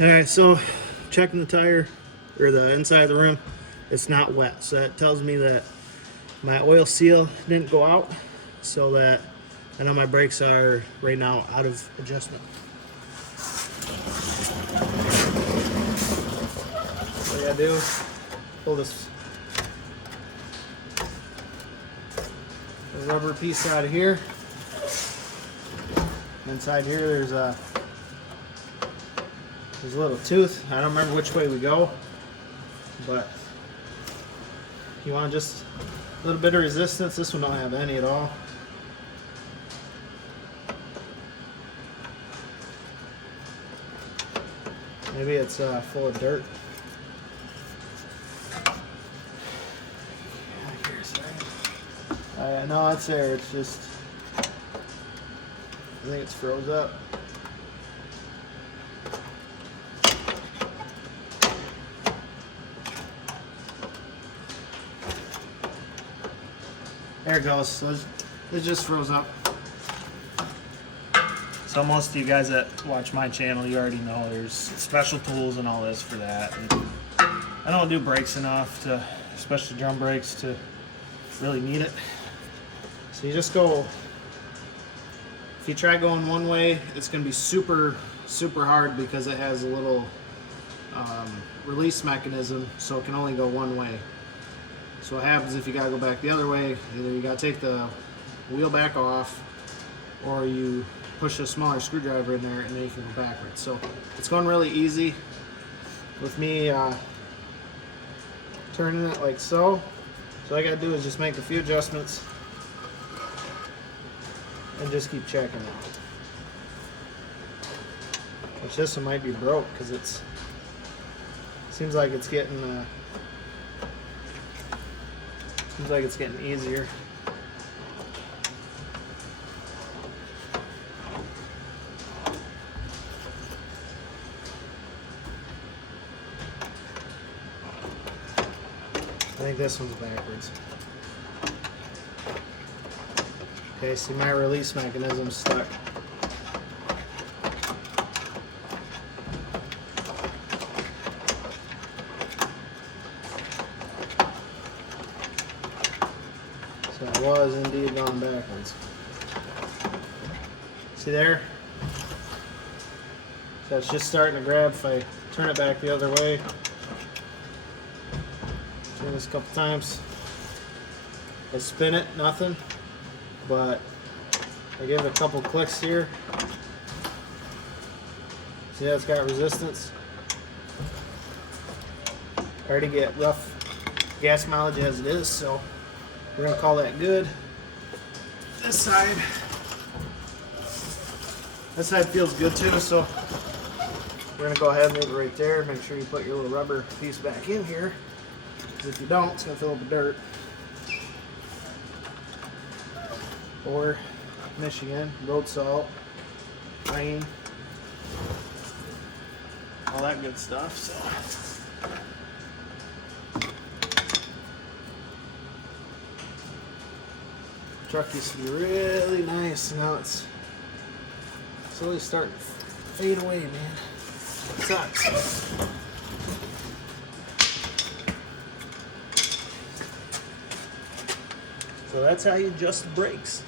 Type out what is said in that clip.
Alright, so checking the tire or the inside of the rim, it's not wet. So that tells me that my oil seal didn't go out, so that I know my brakes are right now out of adjustment. What I gotta do, pull this rubber piece out of here. Inside here there's a little tooth. I don't remember which way we go, but you want just a little bit of resistance. This one don't have any at all. Maybe it's full of dirt. No, it's there. It's just, I think it's froze up. There it goes. So it just froze up. So most of you guys that watch my channel, you already know there's special tools and all this for that. And I don't do brakes enough to, especially drum brakes, to really need it. So you just go, if you try going one way, it's going to be super hard because it has a little release mechanism, so it can only go one way. So what happens if you got to go back the other way, either you got to take the wheel back off, or you push a smaller screwdriver in there and then you can go backwards. So it's going really easy with me turning it like so. So all I got to do is just make a few adjustments and just keep checking it. Which this one might be broke because it's seems like it's getting easier. I think this one's backwards. Okay, see, my release mechanism's stuck. So it was indeed going backwards. See there? So it's just starting to grab. If I turn it back the other way, turn this a couple times, I spin it, nothing. But I give it a couple clicks here. See how it's got resistance? I already get rough gas mileage as it is, so we're gonna call that good. This side feels good too, so we're gonna go ahead and leave it right there. Make sure you put your little rubber piece back in here, because if you don't, it's gonna fill up with dirt. Or Michigan, road salt, rain, all that good stuff. So the truck used to be really nice. Now it's slowly starting to fade away, man. It sucks. So that's how you adjust the brakes.